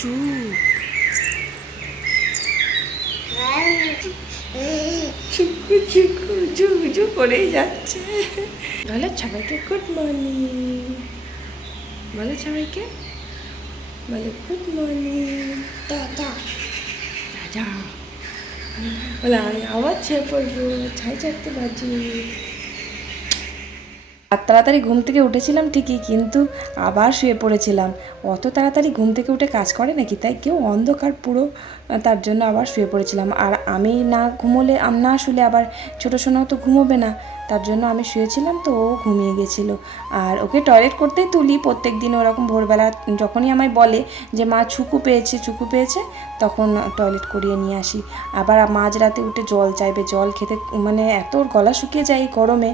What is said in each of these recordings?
চুপ। চুকু চুকু জু করেই যাচ্ছে। বলো সবাইকে গুড মর্নিং বলো সবাইকে। বলো গুড মর্নিং দাদা। রাজা বলে আমি আবার ছেড়ে পড়ব। ছাই চারটে বাজে। আর তাড়াতাড়ি ঘুম থেকে উঠেছিলাম ঠিকই, কিন্তু আবার শুয়ে পড়েছিলাম। অত তাড়াতাড়ি ঘুম থেকে উঠে কাজ করে নাকি? তাই কেউ অন্ধকার পুরো তার জন্য আবার শুয়ে পড়েছিলাম। আর আমি না ঘুমোলে না শুলে আবার ছোটো সোনাও তো ঘুমোবে না। তার জন্য আমি শুয়েছিলাম তো ও ঘুমিয়ে গেছিল। আর ওকে টয়লেট করতেই তুলি প্রত্যেক দিন ওরকম ভোরবেলা যখনই আমায় বলে যে, মা ছুকু পেয়েছে ছুকু পেয়েছে? তখন টয়লেট করিয়ে নিয়ে আসি। আবার মাঝরাতে উঠে জল চাইবে, জল খেতে মানে এত গলা শুকিয়ে যায় গরমে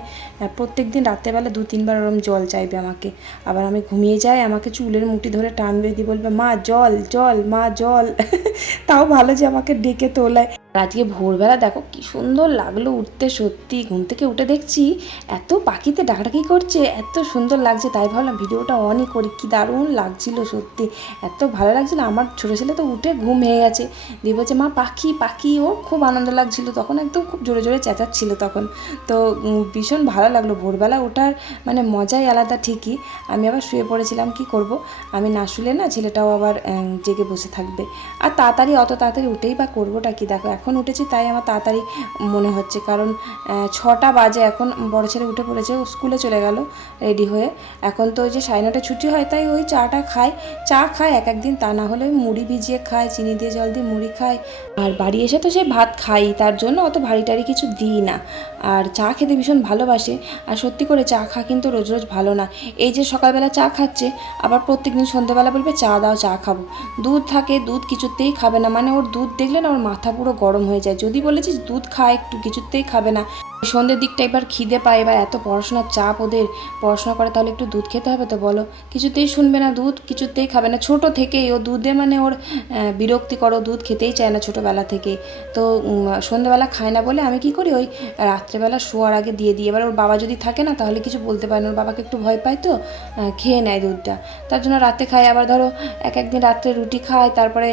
প্রত্যেক দিন রাত্রেবেলা দু, তিনবার ওরম জল চাইবে আমাকে। আবার আমি ঘুমিয়ে যাই, আমাকে চুলের মুঠি ধরে টানবে, দিয়ে বলবে, মা, জল জল, মা, জল। তাও ভালো যে আমাকে ডেকে তোলায়। আজকে ভোরবেলা দেখো কি সুন্দর লাগল উঠতে সত্যি। ঘুম থেকে উঠে দেখছি এত পাখিতে ডাকাডাকি করছে, এত সুন্দর লাগছে। তাই ভাবলাম ভিডিওটা অনই করি। কি দারুণ লাগছিল সত্যি। এত ভালো লাগছিল। আমার ছোটো ছেলে তো উঠে ঘুম হয়ে গেছে। দিয়ে বলছে, মা, পাখি পাখি। ও খুব আনন্দ লাগছিল। তখন একদম খুব জোরে জোরে চেঁচাচ্ছিল তখন। তো ভীষণ ভালো লাগল। ভোরবেলা ওঠার মানে মজাই আলাদা ঠিকই। আমি আবার শুয়ে পড়েছিলাম, কি করব? আমি না শুলে না ছেলেটাও আবার জেগে বসে থাকবে। আর তাড়াতাড়ি, অত তাড়াতাড়ি উঠেই বা করবোটা কি? দেখো এখন উঠেছি, তাই আমার তাড়াতাড়ি মনে হচ্ছে। কারণ ছটা বাজে এখন, বড় ছেলে উঠে পড়েছে, ও স্কুলে চলে গেল রেডি হয়ে। এখন তো ওই যে সাড়ে নটায় ছুটি হয়, তাই ওই চাটা খায়। চা খায় এক একদিন, তা না হলে মুড়ি ভিজিয়ে খায়, চিনি দিয়ে জল দিয়ে মুড়ি খায়। আর বাড়ি এসে তো সে ভাত খাই, তার জন্য অত ভারী টারি কিছু দিই না। আর চা খেতে ভীষণ ভালোবাসে, আর সত্যি করে চা খা কিন্তু রোজ রোজ ভালো না। এই যে সকালবেলা চা খাচ্ছে, আবার প্রত্যেকদিন সন্ধ্যেবেলা বলবে, চা দাও, চা খাব। দুধ থাকে, দুধ কিছুতেই খাবে না মানে ওর দুধ দেখলে না, ওর মাথা পুরো গরম হয়ে যায়। যদি বলেছিস দুধ খায় একটু কিছুতেই খাবে না। সন্ধ্যের দিকটা এবার খিদে পায়, এবার এত পড়াশোনার চাপ ওদের। পড়াশোনা করে তাহলে একটু দুধ খেতে হবে তো বলো। কিছুতেই শুনবে না দুধ, কিছুতেই খাবে না। ছোট থেকেই ও দুধে মানে ওর বিরক্তিকর দুধ খেতেই চায় না ছোটোবেলা থেকে। তো সন্ধ্যেবেলা খায় না বলে আমি কি করি? ওই রাত্রেবেলা শোয়ার আগে দিয়ে দিই। এবার ওর বাবা যদি থাকে না, তাহলে কিছু বলতে পারে না। ওর বাবাকে একটু ভয় পায় তো খেয়ে নেয় দুধটা। তার জন্য রাতে খায়। আবার ধরো, এক একদিন রাত্রে রুটি খায়, তারপরে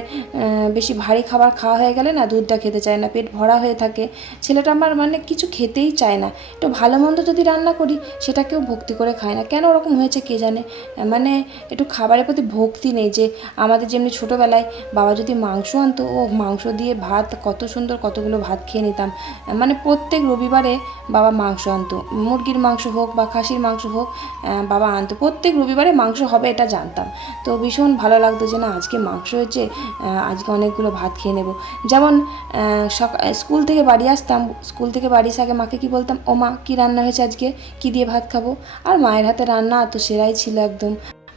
বেশি ভারী খাবার খাওয়া হয়ে গেলে না দুধটা খেতে চায় না। পেট ভরা হয়ে থাকে। ছেলেটা আমার মানে কিছু খেতেই চায় না। একটু ভালো মন্দ যদি রান্না করি সেটাকেও ভক্তি করে খায় না। কেন ওরকম হয়েছে কে জানে? মানে একটু খাবারের প্রতি ভক্তি নেই যে আমাদের যেমনি ছোটোবেলায় বাবা যদি মাংস আনতো ও মাংস দিয়ে ভাত কত সুন্দর কতগুলো ভাত খেয়ে নিতাম। মানে প্রত্যেক রবিবারে বাবা মাংস আনতো। মুরগির মাংস হোক বা খাসির মাংস হোক বাবা আনতো। প্রত্যেক রবিবারে মাংস হবে এটা জানতাম। তো ভীষণ ভালো লাগতো যে না আজকে মাংস হয়েছে আজকে অনেকগুলো ভাত খেয়ে নেব। যেমন আহ, সকা স্কুল থেকে বাড়ি আসতাম। স্কুল থেকে বাড়ি এসে আগে মাকে কি বলতাম, ও মা, কী রান্না হয়েছে আজকে? কী দিয়ে ভাত খাব? আর মায়ের হাতে রান্না তো সেরাই ছিল একদম।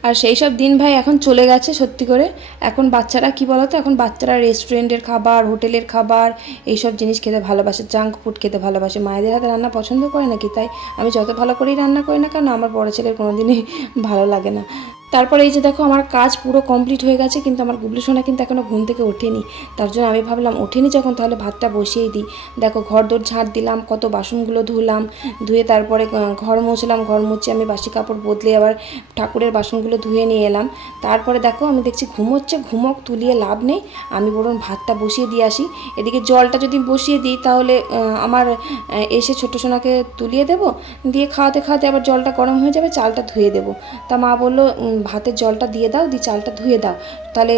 আর সেই সব দিন ভাই এখন চলে গেছে সত্যি করে। এখন বাচ্চারা কি বলতো, এখন বাচ্চারা রেস্টুরেন্টের খাবার, হোটেলের খাবার, এইসব জিনিস খেতে ভালোবাসে, জাঙ্ক ফুড খেতে ভালোবাসে। মায়েদের হাতে রান্না পছন্দ করে নাকি? তাই আমি যত ভালো করেই রান্না করি না কেন, আমার বড় ছেলের কোনো দিনই ভালো লাগে না। তারপরে এই যে দেখো আমার কাজ পুরো কমপ্লিট হয়ে গেছে, কিন্তু আমার গুবলু সোনা কিন্তু এখনও ঘুম থেকে ওঠেনি। তার জন্য আমি ভাবলাম, ওঠেনি যখন তাহলে ভাতটা বসিয়েই দিই। দেখো ঘর দোর ঝাঁট দিলাম, কত বাসনগুলো ধুলাম, ধুয়ে তারপরে ঘর মুছলাম, ঘর মুছে আমি বাসি কাপড় বদলে আবার ঠাকুরের বাসনগুলো ধুয়ে নিয়ে এলাম। তারপরে দেখো আমি দেখছি ঘুমোচ্ছে, ঘুমক তুলিয়ে লাভ নেই। আমি বরং ভাতটা বসিয়ে দিয়ে আসি। এদিকে জলটা যদি বসিয়ে দিই তাহলে আমার এসে ছোটো সোনাকে তুলিয়ে দেবো। দিয়ে খাওয়াতে খাওয়াতে আবার জলটা গরম হয়ে যাবে, চালটা ধুয়ে দেবো। তা মা বলল ভাতের জলটা দিয়ে দাও, দিয়ে চালটা ধুয়ে দাও। তাহলে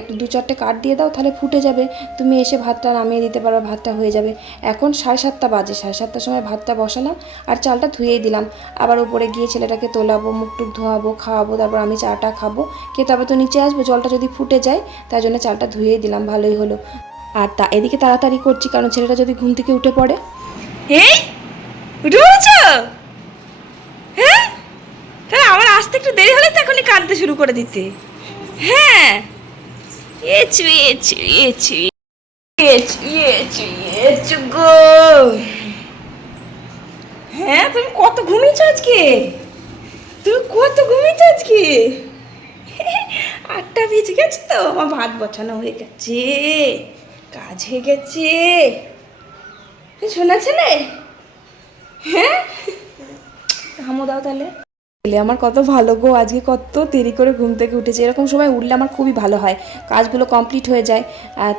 একটু দু চারটে কাঠ দিয়ে দাও, তাহলে ফুটে যাবে। তুমি এসে ভাতটা নামিয়ে দিতে পারো, ভাতটা হয়ে যাবে। এখন সাড়ে সাতটা বাজে, সাড়ে সাতটার সময় ভাতটা বসালাম আর চালটা ধুয়েই দিলাম। আবার উপরে গিয়ে ছেলেটাকে তোলাবো, মুখ টুক ধোয়াবো, খাওয়াবো, তারপর আমি চাটা খাব। খেয়ে তবে তো নিচে আসব, জলটা যদি ফুটে যায়, তার জন্য চালটা ধুয়েই দিলাম, ভালোই হলো। আর তা, এদিকে তাড়াতাড়ি করছি, কারণ ছেলেটা যদি ঘুম থেকে উঠে পড়ে। এই, উঠে পড়েছো? হ্যাঁ? হ্যাঁ আমার আসতে একটু দেরি হলে তো এখনই কাঁদতে শুরু করে দিতে। হ্যাঁ। এচু এচু এচু এচু এচু এচু গো। হ্যাঁ তুমি কত ঘুমিয়েছো আজকে? তুমি কত ঘুমিয়েছো আজকে? আটটা বেজে গেছে তো, আমার ভাত বসানো হয়ে গেছে, কাজ হয়ে গেছে। শোনা ছেলে হ্যাঁ? হামো দাও তাহলে। ছেলে আমার কত ভালো গো, আজকে কত দেরি করে ঘুম থেকে উঠেছে। এরকম সময় উঠলে আমার খুবই ভালো হয়, কাজগুলো কমপ্লিট হয়ে যায়।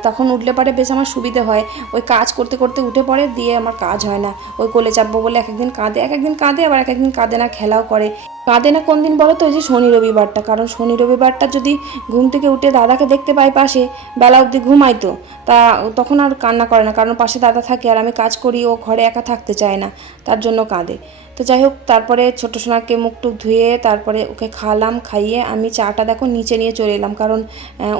তখন উঠলে পরে বেশ আমার সুবিধে হয়। ওই কাজ করতে করতে উঠে পড়ে, দিয়ে আমার কাজ হয় না। ওই কোলে চাপবো বলে এক একদিন কাঁদে, এক একদিন কাঁদে, আবার এক একদিন কাঁদে না, খেলাও করে। কাঁদে না কোন দিন বলো তো ওই যে শনি রবিবারটা। কারণ শনি রবিবারটা যদি ঘুম থেকে উঠে দাদাকে দেখতে পাই পাশে, বেলা অবধি ঘুমাই তো, তা তখন আর কান্না করে না। কারণ পাশে দাদা থাকে আর আমি কাজ করি, ও ঘরে একা থাকতে চায় না, তার জন্য কাঁদে। তো যাই হোক, তারপরে ছোটো সোনাকে মুখ টুক ধুয়ে তারপরে ওকে খাওয়ালাম, খাইয়ে আমি চাটা দেখো নিচে নিয়ে চলে এলাম। কারণ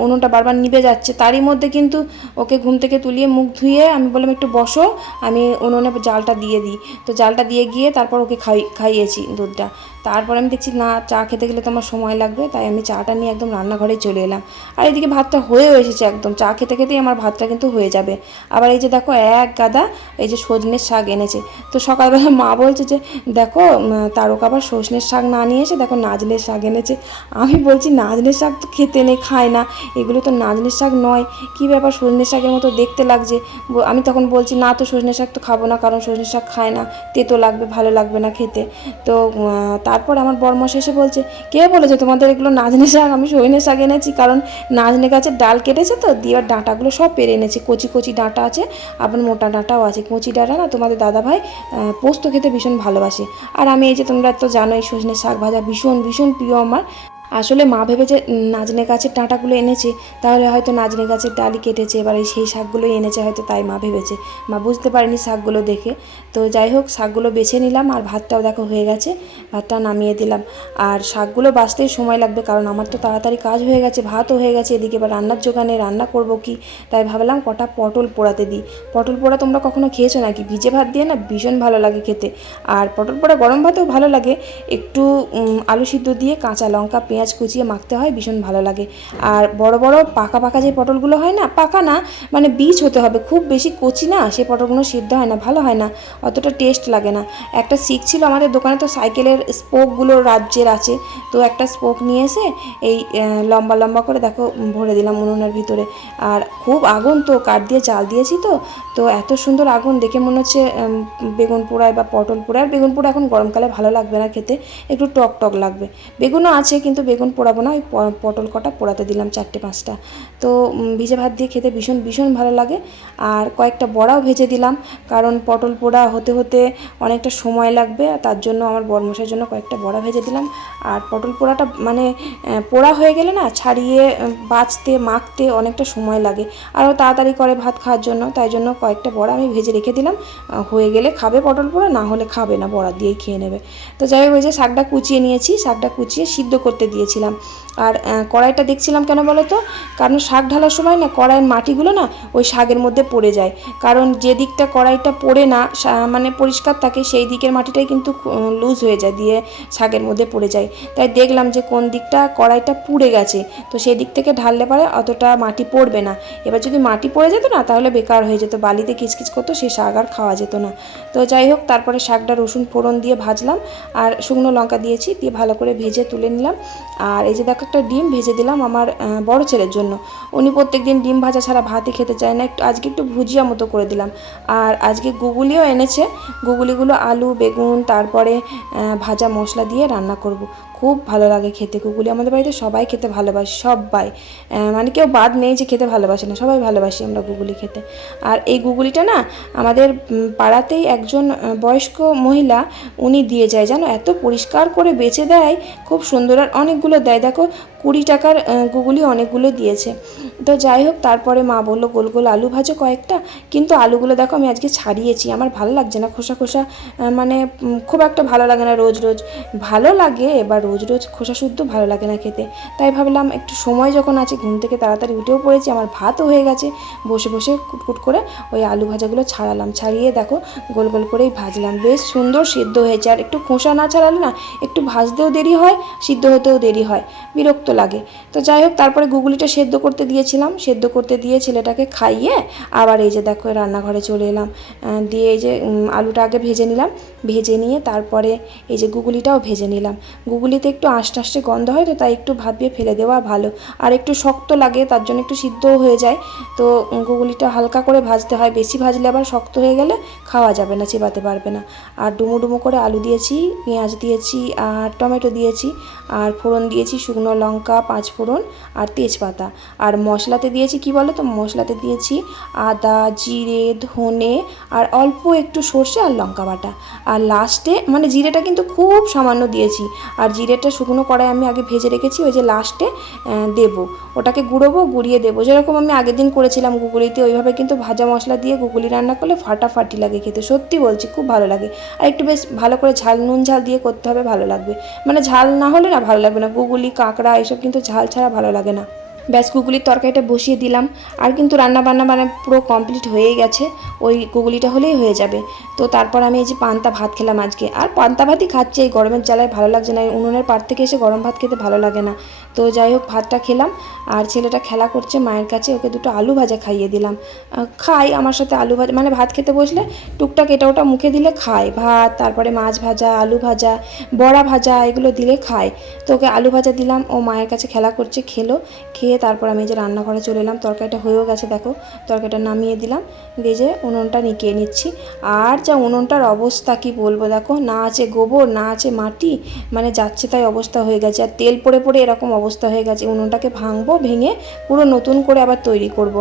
উনুনটা বারবার নিবে যাচ্ছে। তারই মধ্যে কিন্তু ওকে ঘুম থেকে তুলিয়ে মুখ ধুয়ে আমি বললাম, একটু বসো, আমি উনুনে জালটা দিয়ে দিই। তো জালটা দিয়ে গিয়ে তারপর ওকে খাই, খাইয়েছি দুধটা। তারপর আমি দেখছি, না, চা খেতে গেলে তো আমার সময় লাগবে। তাই আমি চাটা নিয়ে একদম রান্নাঘরে চলে এলাম। আর এদিকে ভাতটা হয়েও এসেছে একদম। চা খেতে খেতেই আমার ভাতটা কিন্তু হয়ে যাবে। আবার এই যে দেখো, এক গাদা এই যে সজনের শাক এনেছে। তো সকালবেলা মা বলছে যে, দেখো তারকা আবার সজনের শাক না নিয়ে এসে দেখো নাজনের শাক এনেছে। আমি বলছি নাজনের শাক তো খেতে নেই, খায় না। এগুলো তো নাজনের শাক নয়। কী ব্যাপার সজনের শাকের মতো দেখতে লাগছে? আমি তখন বলছি, না, তো সজনের শাক তো খাব না, কারণ সজনের শাক খায় না। তেতো লাগবে, ভালো লাগবে না খেতে। তো তারপর আমার বরমশ এসে বলছে, কে বলেছে তোমাদের এগুলো নাজনে শাক? আমি সজনে শাক এনেছি, কারণ নাজনে গাছের ডাল কেটেছে তো, দিয়ে আর ডাঁটাগুলো সব পেরে এনেছি। কচি কচি ডাঁটা আছে, আবার মোটা ডাঁটাও আছে। কচি ডাঁটা না তোমাদের দাদাভাই ভাই পোস্ত খেতে ভীষণ ভালোবাসে। আর আমি এই যে তোমরা তো জানোই সজনে শাক ভাজা ভীষণ ভীষণ প্রিয় আমার। আসলে মা ভেবেছে নাজনে গাছের ডাঁটাগুলো এনেছে, তাহলে হয়তো নাজনে গাছের ডালই কেটেছে, এবার সেই শাকগুলোই এনেছে, হয়তো তাই মা ভেবেছে। মা বুঝতে পারেনি শাকগুলো দেখে। তো যাই হোক, শাকগুলো বেছে নিলাম, আর ভাতটাও দেখো হয়ে গেছে, ভাতটা নামিয়ে দিলাম। আর শাকগুলো বাঁচতেই সময় লাগবে, কারণ আমার তো তাড়াতাড়ি কাজ হয়ে গেছে, ভাতও হয়ে গেছে, এদিকে এবার রান্নার জোগানে রান্না করব কি? তাই ভাবলাম কটা পটল পোড়াতে দিই। পটল পোড়া তোমরা কখনো খেয়েছো নাকি? ভিজে ভাত দিয়ে না ভীষণ ভালো লাগে খেতে। আর পটল পোড়া গরম ভাতেও ভালো লাগে। একটু আলু সিদ্ধ দিয়ে কাঁচা লঙ্কা, পেঁয়াজ কুচিয়ে মাখতে হয়, ভীষণ ভালো লাগে। আর বড় বড় পাকা পাকা যে পটলগুলো হয় না, পাকা না মানে বীজ হতে হবে। খুব বেশি কচি না সেই পটলগুলো সিদ্ধ হয় না, ভালো হয় না, অতটা টেস্ট লাগে না। একটা শিখ ছিল আমাদের দোকানে, তো সাইকেলের স্পোকগুলো রাজ্যের আছে, তো একটা স্পোক নিয়ে এসে এই লম্বা লম্বা করে দেখো ভরে দিলাম উনুনের ভিতরে। আর খুব আগুন তো, কাঠ দিয়ে চাল দিয়েছি তো তো এত সুন্দর আগুন দেখে মনে হচ্ছে বেগুন পোড়ায় বা পটল পোড়ায়, আর বেগুন পোড়া এখন গরমকালে ভালো লাগবে না খেতে, একটু টক টক লাগবে। বেগুনও আছে, কিন্তু বেগুন পোড়াবো না, ওই পটল কটা পোড়াতে দিলাম চারটে, পাঁচটা। তো ভিজে ভাত দিয়ে খেতে ভীষণ ভীষণ ভালো লাগে। আর কয়েকটা বড়াও ভেজে দিলাম, কারণ পটল পোড়া হতে হতে অনেকটা সময় লাগবে তার জন্য আমার বরমশার জন্য কয়েকটা বড়া ভেজে দিলাম। আর পটল পোড়াটা মানে পোড়া হয়ে গেলে না, ছাড়িয়ে বাছতে মাখতে অনেকটা সময় লাগে। আরও তাড়াতাড়ি করে ভাত খাওয়ার জন্য, তাই জন্য কয়েকটা বড়া আমি ভেজে রেখে দিলাম। হয়ে গেলে খাবে পটল পোড়া, না হলে খাবে না, বড়া দিয়েই খেয়ে নেবে। তো যাই হোক যে শাকটা কুচিয়ে নিয়েছি, শাকটা কুচিয়ে সিদ্ধ করতে দিয়েছিলাম আর কড়াইটা দেখছিলাম কেন বলো তো? কারণ শাক ঢালার সময় না কড়াইয়ের মাটিগুলো না ওই শাকের মধ্যে পড়ে যায়। কারণ যে দিকটা কড়াইটা পড়ে না মানে পরিষ্কার থাকে, সেই দিকের মাটিটাই কিন্তু লুজ হয়ে যায়, দিয়ে শাকের মধ্যে পড়ে যায়। তাই দেখলাম যে কোন দিকটা কড়াইটা পুড়ে গেছে, তো সেই দিক থেকে ঢাললে পারে অতটা মাটি পড়বে না। এবার যদি মাটি পড়ে যেত না, তাহলে বেকার হয়ে যেত, বালিতে কিচকিচ করতো সেই শাক আর খাওয়া যেত না। তো যাই হোক, তারপরে শাকটা রসুন ফোড়ন দিয়ে ভাজলাম, আর শুকনো লঙ্কা দিয়েছি, দিয়ে ভালো করে ভেজে তুলে নিলাম। আর এই যে দেখো একটা ডিম ভেজে দিলাম আমার বড় ছেলের জন্য। উনি প্রত্যেক দিন ডিম ভাজা ছাড়া ভাতই খেতে চায় না, একটু আজকে একটু ভুজিয়া মতো করে দিলাম। আর আজকে গুগুলিও এনেছে, গুগুলিগুলো আলু, বেগুন, তারপরে ভাজা মশলা দিয়ে রান্না করব। খুব ভালো লাগে খেতে, গুগুলি আমাদের বাড়িতে সবাই খেতে ভালোবাসে সবাই মানে কেউ বাদ নেই যে খেতে ভালোবাসে না, সবাই ভালোবাসি আমরা গুগুলি খেতে। আর এই গুগুলিটা না, আমাদের পাড়াতেই একজন বয়স্ক মহিলা উনি দিয়ে যায়, জানো? এত পরিষ্কার করে বেচে দেয়, খুব সুন্দর। আর অনেকগুলো দেয়। দেখো কুড়ি টাকার গুগুলি অনেকগুলো দিয়েছে। তো যাই হোক, তারপরে মা বলল, গোল গোল আলু ভাজো কয়েকটা। কিন্তু আলুগুলো দেখো, আমি আজকে ছাড়িয়েছি। আমার ভালো লাগছে না, খোসা খোসা মানে খুব একটা ভালো লাগে না রোজ রোজ। ভালো লাগে, এবার রোজ রোজ খোসা শুদ্ধ ভালো লাগে না খেতে। তাই ভাবলাম, একটু সময় যখন আছে, ঘুম থেকে তাড়াতাড়ি উঠেও পড়েছি, আমার ভাতও হয়ে গেছে। বসে বসে কুটকুট করে ওই আলু ভাজাগুলো ছাড়ালাম। ছাড়িয়ে দেখো, গোল গোল করেই ভাজলাম। বেশ সুন্দর সিদ্ধ হয়েছে। আর একটু খোসা না ছাড়ালে না, একটু ভাজতেও দেরি হয়, সিদ্ধ হতেও দেরি হয়। বিরক্ত লাগে। তো যাই হোক, তারপরে গুগলিটা সেদ্ধ করতে দিয়েছিলাম। সেদ্ধ করতে দিয়ে ছেলেটাকে খাইয়ে আবার এই যে দেখো রান্নাঘরে চলে এলাম। দিয়ে এই যে আলুটা আগে ভেজে নিলাম। ভেজে নিয়ে তারপরে এই যে গুগলিটাও ভেজে নিলাম। গুগলিতে একটু আষ্টে আষ্টে গন্ধ হয় তো তাই একটু ভাত দিয়ে ফেলে দেওয়া ভালো। আর একটু শক্ত লাগে, তার জন্য একটু সিদ্ধও হয়ে যায়। তো গুগলিটা হালকা করে ভাজতে হয়। বেশি ভাজলে আবার শক্ত হয়ে গেলে খাওয়া যাবে না, চিবাতে পারবে না। আর ডুমো ডুমো করে আলু দিয়েছি, পেঁয়াজ দিয়েছি, আর টমেটো দিয়েছি, আর ফোড়ন দিয়েছি, শুকনো লঙ্কা পাঁচ ফোড়ন আর তেজপাতা। আর মশলাতে দিয়েছি কি বলো তো? মশলাতে দিয়েছি আদা, জিরে, ধনে আর অল্প একটু সর্ষে আর লঙ্কা বাটা। আর লাস্টে মানে জিরেটা কিন্তু খুব সামান্য দিয়েছি। আর জিরেটা শুকনো কড়াই আমি আগে ভেজে রেখেছি, ওই যে লাস্টে দেবো। ওটাকে গুঁড়োবো, গুঁড়িয়ে দেবো। যেরকম আমি আগের দিন করেছিলাম গুগলিতে, ওইভাবে কিন্তু ভাজা মশলা দিয়ে গুগলি রান্না করলে ফাটাফাটি লাগে খেতে। সত্যি বলছি, খুব ভালো লাগে। আর একটু বেশ ভালো করে ঝাল, নুন ঝাল দিয়ে করতে হবে, ভালো লাগবে। মানে ঝাল না হলে না ভালো লাগবে না। গুগলি, কাঁকড়া এসব কিন্তু ঝাল ছাড়া ভালো লাগে না। ব্যাস গুগলির তরকারিটা বসিয়ে দিলাম। আর কিন্তু রান্না বান্না মানে পুরো কমপ্লিট হয়েই গেছে। ওই গুগলিটা হলেই হয়ে যাবে। তো তারপর আমি এই যে পান্তা ভাত খেলাম আজকে। আর পান্তা ভাতই খাচ্ছি, এই গরমের জ্বালায় ভালো লাগছে না। এই উনুনের পার থেকে এসে গরম ভাত খেতে ভালো লাগে না। তো যাই হোক, ভাতটা খেলাম। আর ছেলেটা খেলা করছে মায়ের কাছে, ওকে দুটো আলু ভাজা খাইয়ে দিলাম। খাই আমার সাথে আলু ভাজা মানে ভাত খেতে বসলে টুকটাক এটা ওটা মুখে দিলে খায়। ভাত, তারপরে মাছ ভাজা, আলু ভাজা, বড়া ভাজা, এগুলো দিলে খায়। তো ওকে আলু ভাজা দিলাম। ও মায়ের কাছে খেলা করছে, খেলো। খেয়ে তারপর আমি যে রান্নাঘরে চলে এলাম, তরকারিটা হয়েও গেছে দেখো। তরকারিটা নামিয়ে দিলাম, দিয়ে যে উনুনটা নিকিয়ে নিচ্ছি। আর যা উনুনটার অবস্থা কি বলব দেখো, না আছে গোবর, না আছে মাটি মানে যাচ্ছে তাই অবস্থা হয়ে গেছে। আর তেল পড়ে পড়ে এরকম অবস্থা হয়ে গেছে, উনুনটাকে ভাঙবো, ভেঙে পুরো নতুন করে আবার তৈরি করব।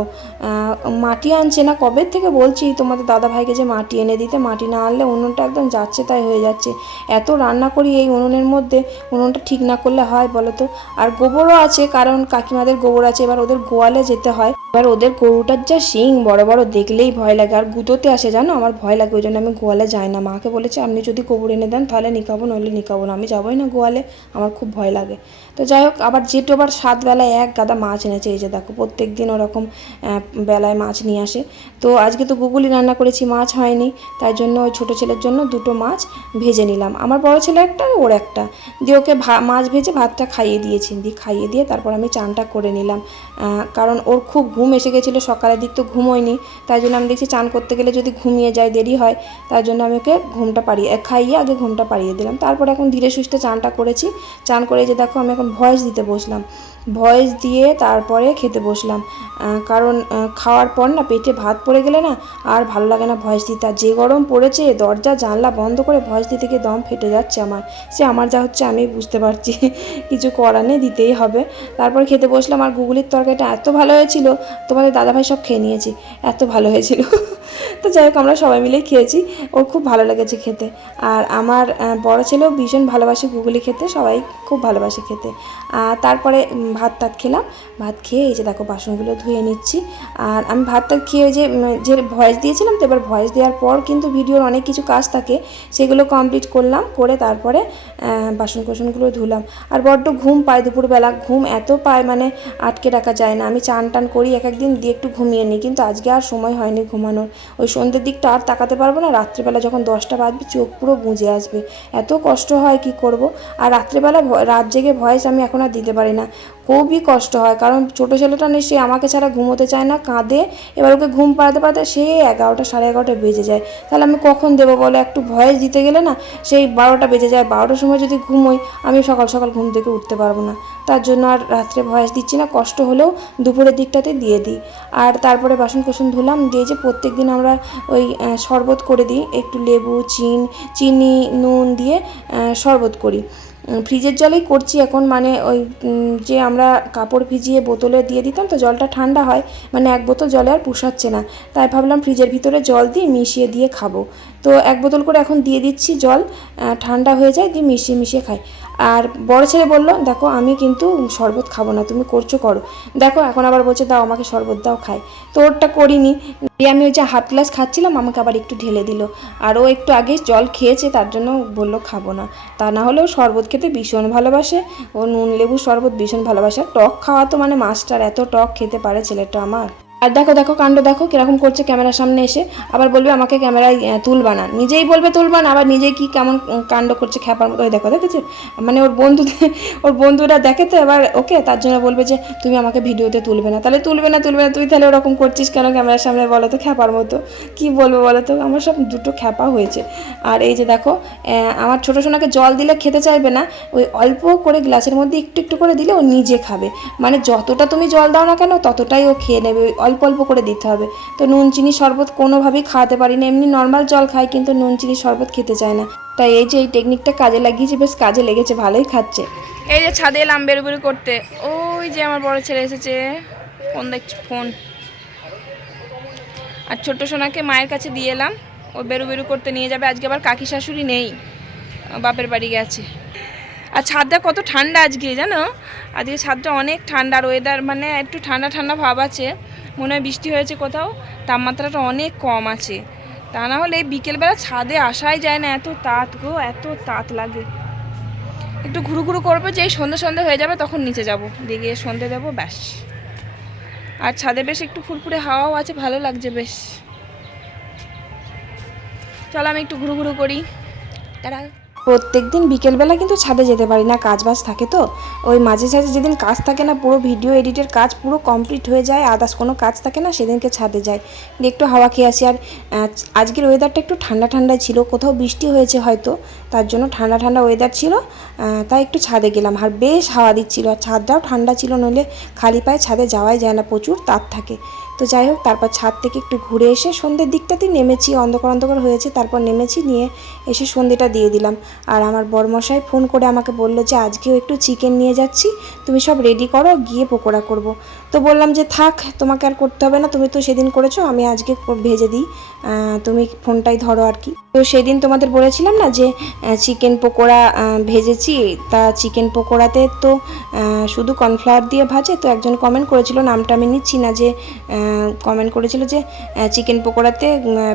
মাটি আনছে না কবে থেকে বলছি, তোমাদের দাদা ভাইকে যে মাটি এনে দিতে, মাটি না আনলে উনুনটা একদম যাচ্ছে তাই হয়ে যাচ্ছে। এত রান্না করি এই উনুনের মধ্যে, উনুনটা ঠিক না করলে হয় বলো তো? আর গোবরও আছে, কারণ কাকিমাদের গোবর আছে, এবার ওদের গোয়ালে যেতে হয়। এবার ওদের গরুটার যা শিং, বড় বড় দেখলেই ভয় লাগে। আর গুঁতোতে আসে, জানো? আমার ভয় লাগে, ওই জন্য আমি গোয়ালে যাই না। মাকে বলেছে, আপনি যদি গোবর এনে দেন, তাহলে নিকাবো, নইলে নিকাবো না। আমি যাবোই না গোয়ালে, আমার খুব ভয় লাগে। তো যাই হোক, আবার যেটু আবার সাত বেলায় এক গাদা মাছ এনেছে, এই যে দেখো প্রত্যেক দিন ওরকম বেলায় মাছ নিয়ে আসে। তো আজকে তো গুগুলি রান্না করেছি, মাছ হয়নি, তাই জন্য ওই ছোটো ছেলের জন্য দুটো মাছ ভেজে নিলাম। আমার বড় ছেলে একটা, ওর একটা। দিয়ে ওকে মাছ ভেজে ভাতটা খাইয়ে দিয়েছি। দিয়ে খাইয়ে দিয়ে তারপর আমি চানটা করে নিলাম। কারণ ওর খুব ঘুম এসে গেছিল, সকালের দিক তো ঘুমোয়নি, তাই জন্য আমি দেখছি চান করতে গেলে যদি ঘুমিয়ে যায়, দেরি হয়, তার জন্য আমি ওকে ঘুমটা পাড়িয়ে খাইয়ে আগে ঘুমটা পাড়িয়ে দিলাম। তারপর এখন ধীরে সুস্থে চানটা করেছি। চান করে যে দেখো, আমি এখন ভয়েস দিতে বসলাম। ভয়েস দিয়ে তারপরে খেতে বসলাম। কারণ খাওয়ার পর না পেটে ভাত পড়ে গেলে না আর ভালো লাগে না ভয়েস দিতে। আর যে গরম পড়েছে, দরজা, জানলা বন্ধ করে ভয়েস দিতে গিয়ে দম ফেটে যাচ্ছে আমার। সে আমার যা হচ্ছে আমি বুঝতে পারছি। কিছু করার নেই, দিতেই হবে। তারপর খেতে বসলাম আর গুগলির তরকারিটা এত ভালো হয়েছিল, তোমাদের দাদাভাই সব খেয়ে নিয়েছি। এত ভালো হয়েছিল। তো যাই হোক, আমরা সবাই মিলেই খেয়েছি। ওর খুব ভালো লেগেছে খেতে। আর আমার বড় ছেলেও ভীষণ ভালোবাসে গুগলি খেতে, সবাই খুব ভালোবাসে খেতে। আর তারপরে ভাত টাত খেলাম। ভাত খেয়ে এই যে দেখো বাসনগুলো ধুয়ে নিচ্ছি। আর আমি ভাত টাত খেয়ে যে যে ভয়েস দিয়েছিলাম তো, এবার ভয়েস দেওয়ার পর কিন্তু ভিডিওর অনেক কিছু কাজ থাকে, সেগুলো কমপ্লিট করলাম, করে তারপরে বাসন কোসনগুলো ধুলাম। আর বড্ড ঘুম পায় দুপুরবেলা। ঘুম এত পায় মানে আটকে রাখা যায় না। আমি চান টান করি, এক একদিন দিয়ে একটু ঘুমিয়ে নিই। কিন্তু আজকে আর সময় হয়নি ঘুমানোর। ওই সন্ধ্যের দিকটা আর তাকাতে পারব না। রাত্রিবেলা যখন দশটা বাজবে, চোখ পুরো বুঝে আসবে। এত কষ্ট হয় কি করব? আর রাত্রিবেলা রাত জেগে ভয়েস আমি এখন আর দিতে পারি না। খুবই কষ্ট হয়। কারণ ছোটো ছেলেটা সে আমাকে ছাড়া ঘুমোতে চায় না, কাঁদে। এবার ওকে ঘুম পাড়াতে পাড়াতে সে এগারোটা সাড়ে এগারোটা বেজে যায়। তাহলে আমি কখন দেবো বলো? একটু ভয়েস দিতে গেলে না সেই বারোটা বেজে যায়। বারোটার সময় যদি ঘুমোই, আমি সকাল সকাল ঘুম থেকে উঠতে পারব না। তার জন্য আর রাত্রে ভয়েস দিচ্ছি না, কষ্ট হলেও দুপুরের দিকটাতে দিয়ে দিই। আর তারপরে বাসন কোসন ধুলাম, দিয়ে যে প্রত্যেক দিন আমরা ওই শরবত করে দিই। একটু লেবু, চিন, চিনি, নুন দিয়ে শরবত করি। ফ্রিজের জলেই করছি এখন। মানে ওই যে আমরা কাপড় ভিজিয়ে বোতলে দিয়ে দিতাম তো জলটা ঠান্ডা হয় মানে এক বোতল জলে আর পুষাচ্ছে না। তাই ভাবলাম ফ্রিজের ভিতরে জল দিয়ে মিশিয়ে দিয়ে খাব। তো এক বোতল করে এখন দিয়ে দিচ্ছি জল ঠান্ডা হয়ে যায় দিয়ে মিশিয়ে মিশিয়ে খাই। আর বড় ছেলে বলল, দেখো, আমি কিন্তু শরবত খাব না, তুমি করছ করো। দেখো, এখন আবার বলছে, দাও, আমাকে শরবত দাও, খাই। তো ওরটা করিনি। দিয়ে আমি ওই যে হাফ গ্লাস খাচ্ছিলাম, আমাকে আবার একটু ঢেলে দিল। আর ও একটু আগে জল খেয়েছে, তার জন্য বলল, খাব না। তা না হলেও শরবত খেতে ভীষণ ভালোবাসে। ও নুন লেবু শরবত ভীষণ ভালোবাসে। টক খাওয়া তো মানে মাস্টার, এত টক খেতে পারে ছেলেটা আমার। আর দেখো দেখো কাণ্ড দেখো কীরকম করছে ক্যামেরার সামনে এসে। আবার বলবে আমাকে ক্যামেরায় আহ, তুলবা না নিজেই বলবে তুলবা না আবার নিজেই কি কেমন কাণ্ড করছে খ্যাপার মতো। দেখো দেখেছ? মানে ওর বন্ধু ওর বন্ধুরা দেখে তো এবার ওকে তার জন্য বলবে যে তুমি আমাকে ভিডিওতে তুলবে না। তাহলে তুলবে না তুলবে না তুই তাহলে ওরকম করছিস কেন ক্যামেরার সামনে বলো তো খ্যাপার মতো? কি বলব বলো তো? আমার সব দুটো খ্যাপা হয়েছে। আর এই যে দেখো আমার ছোটো সোনাকে জল দিলে খেতে চাইবে না ওই অল্প করে গ্লাসের মধ্যে একটু একটু করে দিলে ও নিজে খাবে। মানে যতটা তুমি জল দাও না কেন ততটাই ও খেয়ে নেবে। ওই অল্প অল্প করে দিতে হবে। তো নুন চিনি শরবত কোনোভাবেই খাওয়াতে পারি না এমনি নর্মাল জল খাই, কিন্তু নুন চিনি শরবত খেতে চায় না। তাই এই যে এই টেকনিকটা কাজে লাগিয়েছে, বেশ কাজে লেগেছে, ভালোই খাচ্ছে। এই যে ছাদে এলাম বেরু বেরু করতে। ওই যে আমার বড় ছেলে এসেছে। ফোন দেখছি, ফোন। আর ছোট্ট সোনাকে মায়ের কাছে দিয়ে এলাম। ও বেরু বেরু করতে নিয়ে যাবে। আজকে আবার কাকি শাশুড়ি নেই। বাপের বাড়ি গেছে। আর ছাদটা কত ঠান্ডা আজকে, জানো? আজকে ছাদটা অনেক ঠান্ডা আর ওয়েদার মানে একটু ঠান্ডা ঠান্ডা ভাব আছে। মনে হয় বৃষ্টি হয়েছে কোথাও, তাপমাত্রাটা অনেক কম আছে। তা না হলে বিকেলবেলা ছাদে আসাই যায় না, এত তাত গো, এত তাত লাগে। একটু ঘুরু ঘুরু করব, যেই সন্ধে সন্ধে হয়ে যাবে তখন নিচে যাব। দিয়ে সন্ধে দেবো, ব্যাস। আর ছাদে বেশ একটু ফুরফুরে হাওয়াও আছে, ভালো লাগছে বেশ। চলো আমি একটু ঘুরু ঘুরু করি। তারা প্রত্যেক দিন বিকেলবেলা কিন্তু ছাদে যেতে পারি না কাজ বাজ থাকে তো। ওই মাঝে সাঝে যেদিন কাজ থাকে না, পুরো ভিডিও এডিটের কাজ পুরো কমপ্লিট হয়ে যায়, আদার্স কোনো কাজ থাকে না, সেদিনকে ছাদে যায় দিয়ে একটু হাওয়া খেয়ে আসি। আর আজকের ওয়েদারটা একটু ঠান্ডা ঠান্ডা ছিল, কোথাও বৃষ্টি হয়েছে হয়তো, তার জন্য ঠান্ডা ঠান্ডা ওয়েদার ছিল। তাই একটু ছাদে গেলাম। আর বেশ হাওয়া দিচ্ছিল। আর ছাদটাও ঠান্ডা ছিল, নইলে খালি পায়ে ছাদে যাওয়াই যায় না, প্রচুর তাপ থাকে। তো যাই হোক, তারপর ছাদ থেকে একটু ঘুরে এসে সন্ধ্যের দিকটাতেই নেমেছি, অন্ধকার অন্ধকার হয়েছে, তারপর নেমেছি নিয়ে এসে সন্ধ্যেটা দিয়ে দিলাম। আর আমার বরমশাই ফোন করে আমাকে বলল যে, আজকেও একটু চিকেন নিয়ে যাচ্ছি, তুমি সব রেডি করো, গিয়ে পকোড়া করব। তো বললাম যে, থাক, তোমাকে আর করতে হবে না, তুমি তো সেদিন করেছ, আমি আজকে ভেজে দিই। তুমি ফোনটাই ধরো আর কি। তো সেদিন তোমাদের বলেছিলাম না যে চিকেন পকোড়া ভেজেছি। তা চিকেন পকোড়াতে তো শুধু কর্নফ্লাওয়ার দিয়ে ভাজে, তো একজন কমেন্ট করেছিল, নামটা আমি নিচ্ছি না যে কমেন্ট করেছিল যে চিকেন পকোড়াতে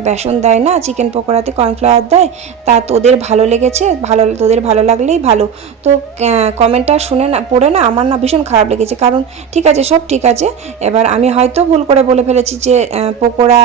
বেসন দেয় না চিকেন পকোড়াতে কর্নফ্লাওয়ার দেয়, তা তোদের ভালো লেগেছে, ভালো, তোদের ভালো লাগলেই ভালো। তো কমেন্টটা শুনে না, পড়ে না, আমার না ভীষণ খারাপ লেগেছে, কারণ ঠিক আছে, সব ঠিক আছে, এবার আমি হয়তো ভুল করে বলে ফেলেছি যে পকোড়া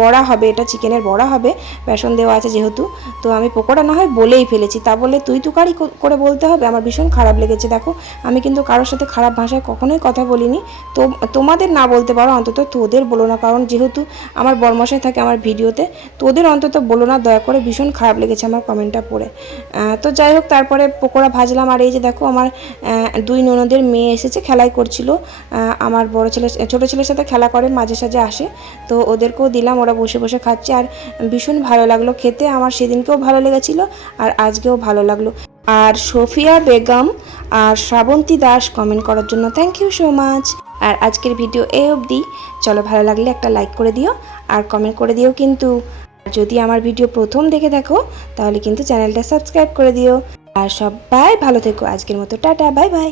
বড়া হবে, এটা চিকেনের বড়া হবে, বেসন দেওয়া আছে যেহেতু, তো আমি পকোড়া না হয় বলেই ফেলেছি। তা বলে তুই তুকারি কো- করে বলতে হবে, আমার ভীষণ খারাপ লেগেছে। দেখো, আমি কিন্তু কারোর সাথে খারাপ ভাষায় কখনোই কথা বলিনি। তো, তোমাদের না বলতে পারো অন্তত তোদের বলো না, কারণ যেহেতু আমার বরমশাই থাকে আমার ভিডিওতে, তোদের অন্তত বলো না, দয়া করে ভীষণ খারাপ লেগেছে আমার কমেন্টটা পড়ে। তো যাই হোক, তারপরে পকোড়া ভাজলাম, আর এই যে দেখো, আমার দুই ননদের মেয়ে এসেছে, খেলাই করছিল। আমার বড় ছেলে, ছোটো ছেলের সাথে খেলা করে, মাঝে সাঝে আসে। তো ওদেরকেও দিলাম, ওরা বসে বসে খাচ্ছে, আর ভীষণ ভালো লাগল। খেতে, আমার সেদিনকেও ভালো লেগেছিল আর আজকেও ভালো লাগল। আর সোফিয়া বেগম আর শ্রাবন্তী দাস কমেন্ট করার জন্য থ্যাংক ইউ সো মাচ আর আজকের ভিডিও এ অবধি, চলো ভালো লাগলে একটা লাইক করে দিও আর কমেন্ট করে দিও কিন্তু। যদি আমার ভিডিও প্রথম দেখে দেখো, তাহলে কিন্তু চ্যানেলটা সাবস্ক্রাইব করে দিও। আর সবাই ভালো থেকো। আজকের মতো টাটা বাই বাই